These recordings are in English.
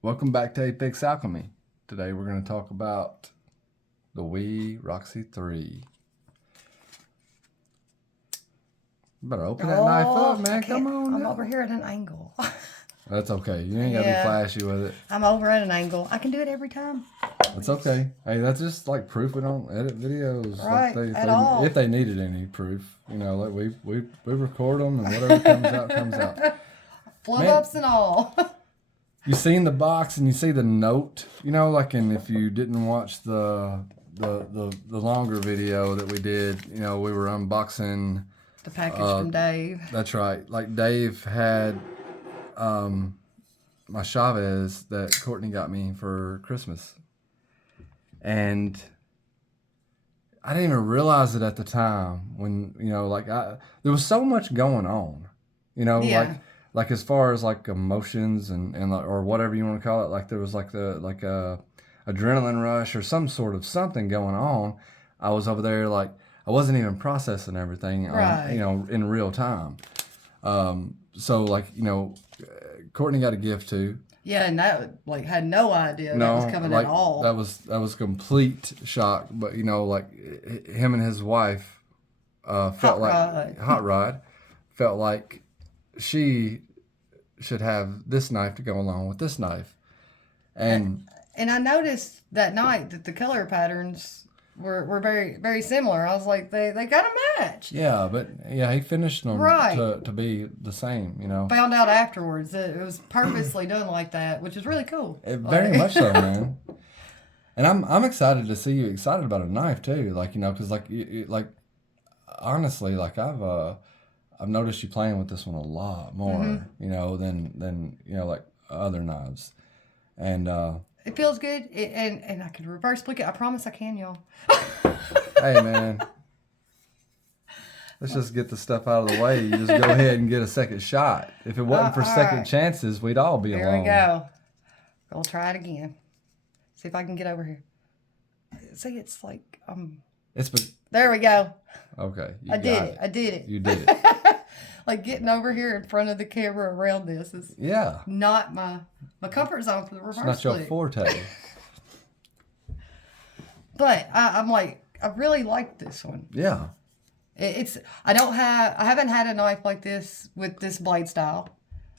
Welcome back to Apex Alchemy. Today we're going to talk about the WE Roxi 3. You better open that knife up, man. Come on. I'm now. over here at an angle. That's okay. You ain't got to be flashy with it. I'm over at an angle. I can do it every time. That's okay. Hey, that's just like proof we don't edit videos. Right, Like all. If they needed any proof, like we record them and whatever comes out, comes out. Flub ups and all. You seen the box and you see the note, and if you didn't watch the longer video that we did, we were unboxing The package from Dave. That's right. Like Dave had my Chavez that Courtney got me for Christmas. And I didn't even realize it at the time when, there was so much going on, like as far as like emotions and or whatever you want to call it, like there was like a adrenaline rush or some sort of something going on. I was over there like I wasn't even processing everything, Right. in real time. So Courtney got a gift too. Yeah, and that had no idea that was coming at all. That was complete shock. But him and his wife felt HotRod felt like she should have this knife to go along with this knife. And I noticed that night that the color patterns were very, very similar. I was like, they got a match. Yeah, but he finished them Right. to be the same, Found out afterwards that it was purposely done like that, which is really cool. Very much so, man. And I'm excited to see you excited about a knife too, because honestly, I've noticed you playing with this one a lot more, than like other knives, and It feels good, and I can reverse flick it. I promise I can, y'all. hey, man, let's just get the stuff out of the way. You just go ahead and get a second shot. If it wasn't for second chances, we'd all be alone. Here we go. We'll try it again. See if I can get over here. See, it's like There we go. Okay, I did it. You did it. Like getting over here in front of the camera around this is not my comfort zone for the reverse. It's not your flick. forte. But I'm like, I really like this one. Yeah. I haven't had a knife like this with this blade style.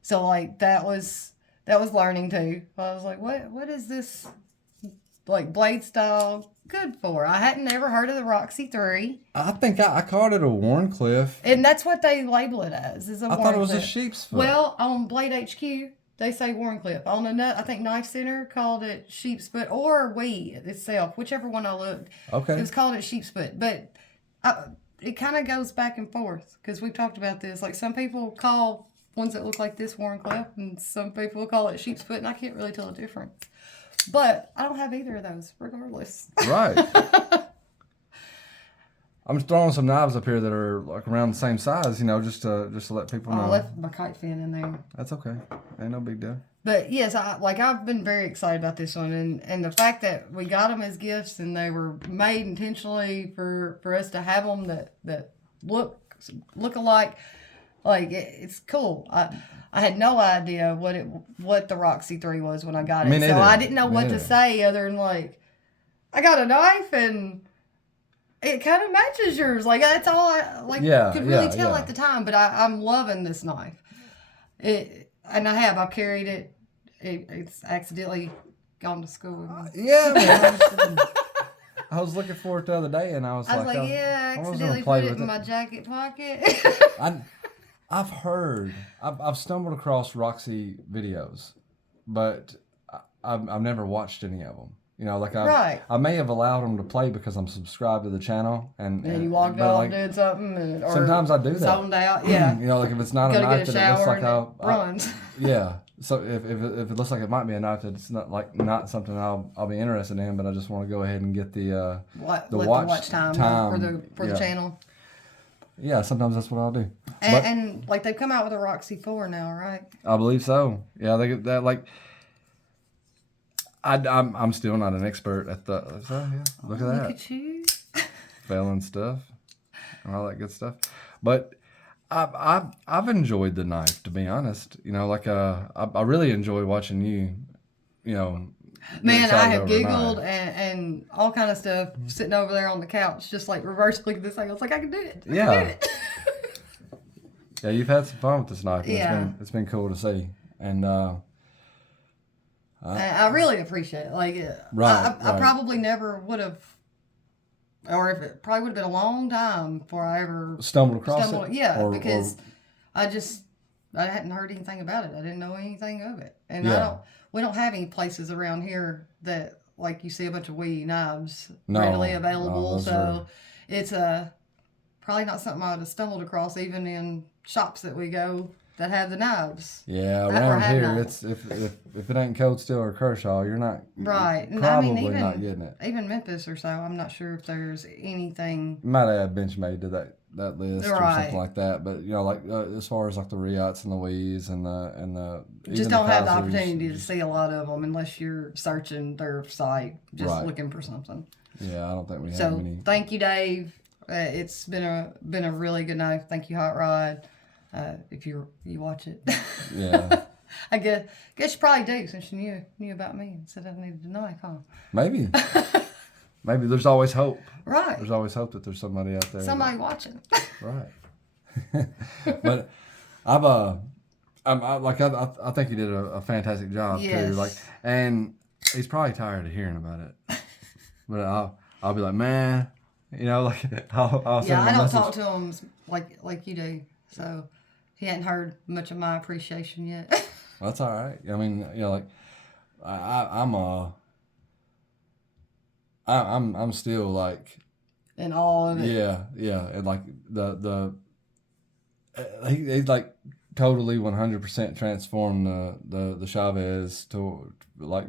So that was learning too. I was like, what is this blade style good for? I hadn't ever heard of the Roxi 3. I think I called it a Warncliffe. And that's what they label it as, is a Warncliffe. I thought it was a sheep's foot. Well, on Blade HQ, they say Warncliffe. On I think Knife Center called it sheep's foot, or WE itself, whichever one I looked. Okay. It was called it sheep's foot. But it kind of goes back and forth, because we've talked about this. Like, some people call ones that look like this Warncliffe, and some people call it sheep's foot, and I can't really tell the difference. But I don't have either of those, regardless. Right. I'm just throwing some knives up here that are like around the same size, just to let people know. I left my kite fin in there. That's okay. Ain't no big deal. But yes, I've been very excited about this one, and the fact that we got them as gifts and they were made intentionally for us to have them that look alike. It's cool. I had no idea what the Roxi 3 was when I got it. So I didn't know what to say other than I got a knife and it kind of matches yours. That's all I could really tell at the time. But I'm loving this knife. I've carried it. It's accidentally gone to school. Yeah, man. I was looking for it the other day, and I was like, I accidentally put it in my jacket pocket. I've stumbled across Roxy videos, but I've never watched any of them. I may have allowed them to play because I'm subscribed to the channel, and you walked off doing something. Or sometimes I do that. Zoned out, yeah. If it's not a knife that it looks like runs. Yeah. So if it looks like it might be a knife that's not something I'll be interested in, but I just want to go ahead and get the watch time for the channel. Yeah, sometimes that's what I'll do. And they've come out with a Roxi 4 now, right? I believe so. Yeah, they get that I'm still not an expert at the. So yeah, look at that. Look at you. Failing stuff and all that good stuff, but I've enjoyed the knife, to be honest. I really enjoy watching you you know. Man, I decided have over a giggled knife. and all kind of stuff sitting over there on the couch, just like reverse looking at this thing. I was like, I can do it. I Yeah. can do it. Yeah, you've had some fun with this knife. And Yeah. it's been cool to see. And I really appreciate it. Like, Right, I right. probably never would have, or if it probably would have been a long time before I ever stumbled across it. Yeah, Or- because I hadn't heard anything about it. I didn't know anything of it, and Yeah. we don't have any places around here that like you see a bunch of WE knives No, readily no, available. those So are- it's probably not something I would have stumbled across even in shops that we go that have the knives. Yeah, Or around have here, knives. it's if it ain't Cold Steel or Kershaw, you're not Right. And Probably even, not getting it. Even Memphis or so, I'm not sure if there's anything. You might add Benchmade to that list or Right. something like that. But like as far as like the Riots and the Wees and the Just even don't the have the Kaisers, opportunity to see a lot of them unless you're searching their site, just Right. looking for something. Yeah, I don't think we have So many. thank you, Dave. It's been a really good night. Thank you, Hot Rod. If you watch it, Yeah, I guess you probably do since you knew about me and said I needed a knife, huh? maybe there's always hope. Right. There's always hope that there's somebody out there. Somebody watching. Right. But I think you did a fantastic job Yes. too. Like, and he's probably tired of hearing about it. But I'll be like, man, like I'll send Yeah, him I a don't message. talk to him like you do, so he hadn't heard much of my appreciation yet. That's all right. I mean, like I'm still like, And all of it. yeah, and like he like totally 100% transformed the Chavez to like.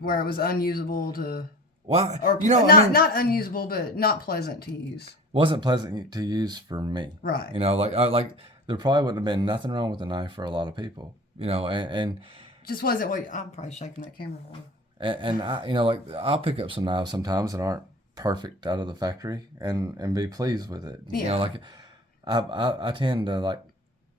Where it was unusable to. Well, Or not unusable, but not pleasant to use. Wasn't pleasant to use for me. Right. Like there probably wouldn't have been nothing wrong with the knife for a lot of people. And Just wasn't what I'm probably shaking that camera for. and I like I'll pick up some knives sometimes that aren't perfect out of the factory and be pleased with it. Yeah. Like I tend to like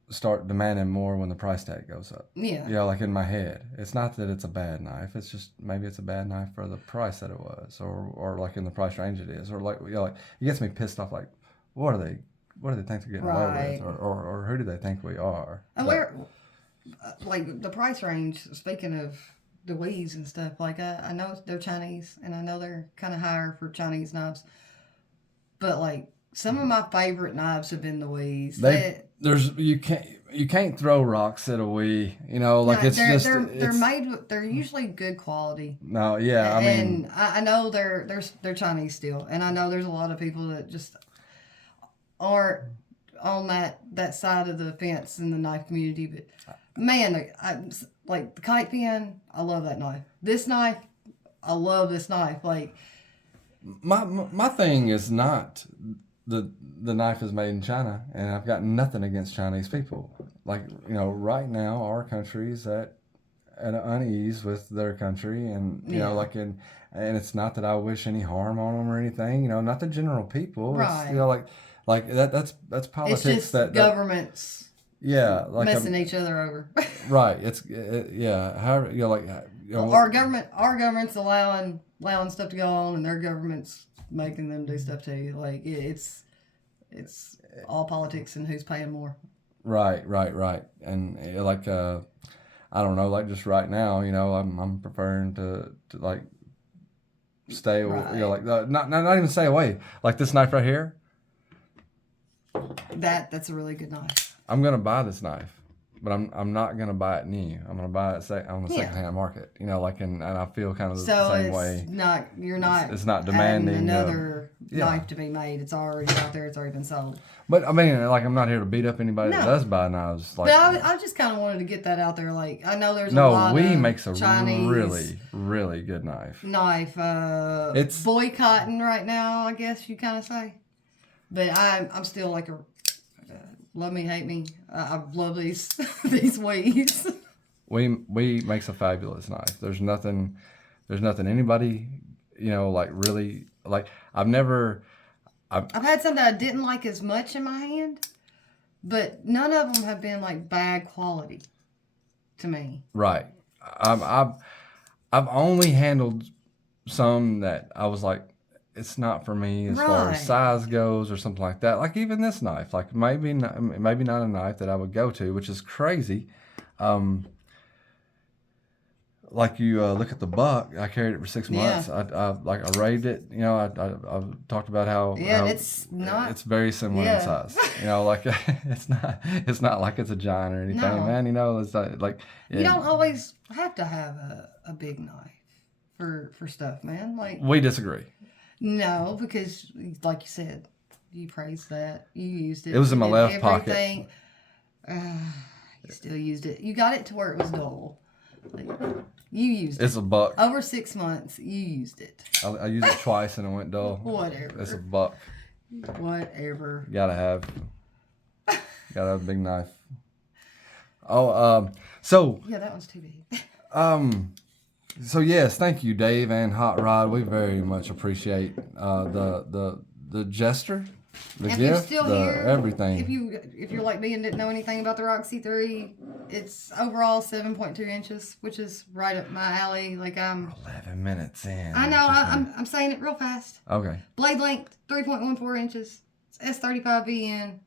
start demanding more when the price tag goes up. Yeah. Like in my head. It's not that it's a bad knife. It's just maybe it's a bad knife for the price that it was, or like in the price range it is, or like like it gets me pissed off. Like, what do they think they're getting away with, or who do they think we are? And where, like the price range. Speaking of the Wii's and stuff, like I know they're Chinese, and I know they're kind of higher for Chinese knives, but like some of my favorite knives have been the Wii's. You can't throw rocks at a Wii. Like it's just they're made with, they're usually good quality. No, yeah, I mean, and I know they're Chinese still, and I know there's a lot of people that just aren't on that side of the fence in the knife community. But man, like the kite pin, I love that knife. This knife, I love this knife. Like my thing is not the knife is made in China, and I've got nothing against Chinese people. Like right now our country's at unease with their country, and like and it's not that I wish any harm on them or anything. Not the general people. Right. It's, like that's politics. It's just governments. Yeah, like messing each other over. Right. Yeah. However, our government's allowing stuff to go on, and their government's making them do stuff too. Like it's all politics and who's paying more. Right. And like I don't know, like just right now, I'm preferring to like stay away, like not even stay away. Like this knife right here. That's a really good knife. I'm gonna buy this knife, but I'm not gonna buy it new. I'm gonna buy it on the secondhand market. Like and I feel kind of the same way. It's not demanding another knife to be made. It's already out there. It's already been sold. But I mean, like I'm not here to beat up anybody that does buy knives. Like, but I just kind of wanted to get that out there. Like I know there's a lot WE of makes a Chinese really good knife. It's boycotting right now, I guess you kind of say. But I'm still like a love me, hate me. I love these WE's. WE makes a fabulous knife. There's nothing anybody like really like. I've had some that I didn't like as much in my hand, but none of them have been like bad quality to me. Right. I've only handled some that I was like, it's not for me as far Right. as size goes or something like that. Like even this knife, like maybe not a knife that I would go to, which is crazy. Like you look at the buck, I carried it for 6 months. Yeah. I raised it. You know, I talked about how it's not. it's very similar in Yeah. size. You know, like it's not like it's a giant or anything, No. man. You know, it's not, like You don't always have to have a big knife for stuff, man. Like, we disagree. no, because like you said, you praised that. You used it. It was in my did left pocket. everything. You still used it. You got it to where it was dull. Like, you used It's it. a buck. Over 6 months, you used it. I used it twice and it went dull. Whatever. It's a buck. Whatever. Gotta have a big knife. Oh, so Yeah, that one's too big. so yes, thank you, Dave and HotRod. We very much appreciate the gesture, the If gift, you're still here, everything. If you're like me and didn't know anything about the Roxy 3, it's overall 7.2 inches, which is right up my alley. Like 11 minutes in. I know I'm saying it real fast. Okay. Blade length 3.14 inches. It's S35 VN.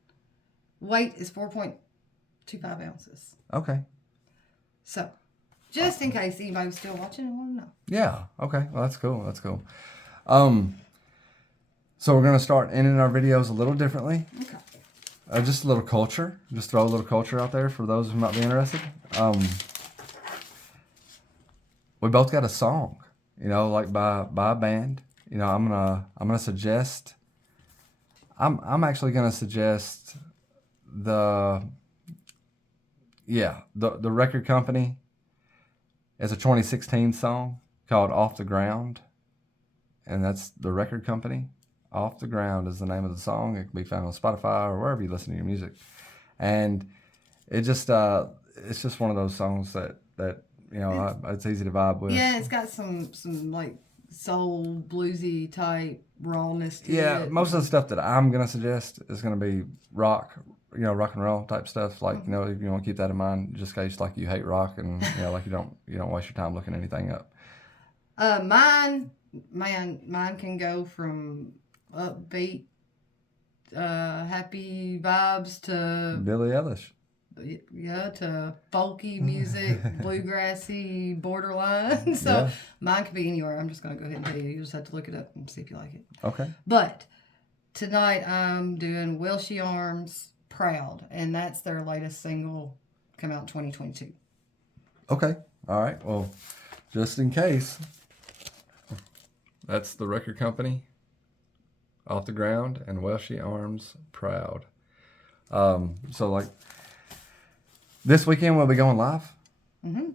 Weight is 4.25 ounces. Okay. So, just in case anybody was still watching and want to know. Yeah. Okay. Well, that's cool. That's cool. So we're gonna start ending our videos a little differently. Okay. Just a little culture. Just throw a little culture out there for those who might be interested. We both got a song, you know, like by a band. You know, I'm gonna suggest. I'm actually gonna suggest the record company. It's a 2016 song called "Off the Ground," and that's the record company. "Off the Ground" is the name of the song. It can be found on Spotify or wherever you listen to your music. And it's just one of those songs that you know it's easy to vibe with. Yeah, it's got some like soul bluesy type rawness to it. Yeah, most of the stuff that I'm gonna suggest is gonna be rock, you know, rock and roll type stuff. Like, you know, if you want to keep that in mind, just in case like you hate rock and you know, like you don't waste your time looking anything up. Mine can go from upbeat, happy vibes to Billie Eilish. Yeah, to folky music, bluegrassy, borderline. So Yeah. mine could be anywhere. I'm just gonna go ahead and tell you. You just have to look it up and see if you like it. Okay. But tonight I'm doing Will She Arms Proud, and that's their latest single, come out in 2022. Okay. All right. Well, just in case, that's the record company, Off the Ground, and Well She Arms Proud. So like this weekend we'll be going live.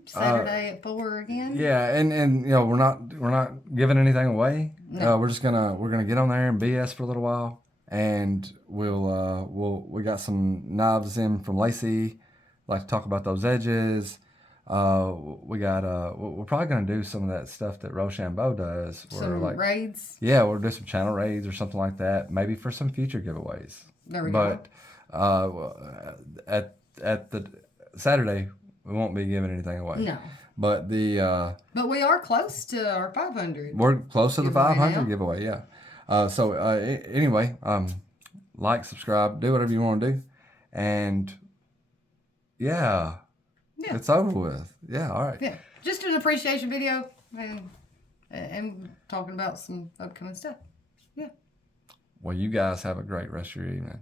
Saturday at 4 again. Yeah, and you know we're not giving anything away. No. We're gonna get on there and BS for a little while, and we got some knives in from Lacey. Like to talk about those edges. We're probably gonna do some of that stuff that Rochambeau does. Some like raids. Yeah, we'll do some channel raids or something like that. Maybe for some future giveaways. There we go. But at the Saturday we won't be giving anything away. No. But But we are close to our 500. we're close to the Giveaway 500 now. giveaway. Yeah. So anyway, like, subscribe, do whatever you want to do, and yeah, it's over with. Yeah. All right. Yeah, just an appreciation video and talking about some upcoming stuff. Yeah. Well, you guys have a great rest of your evening.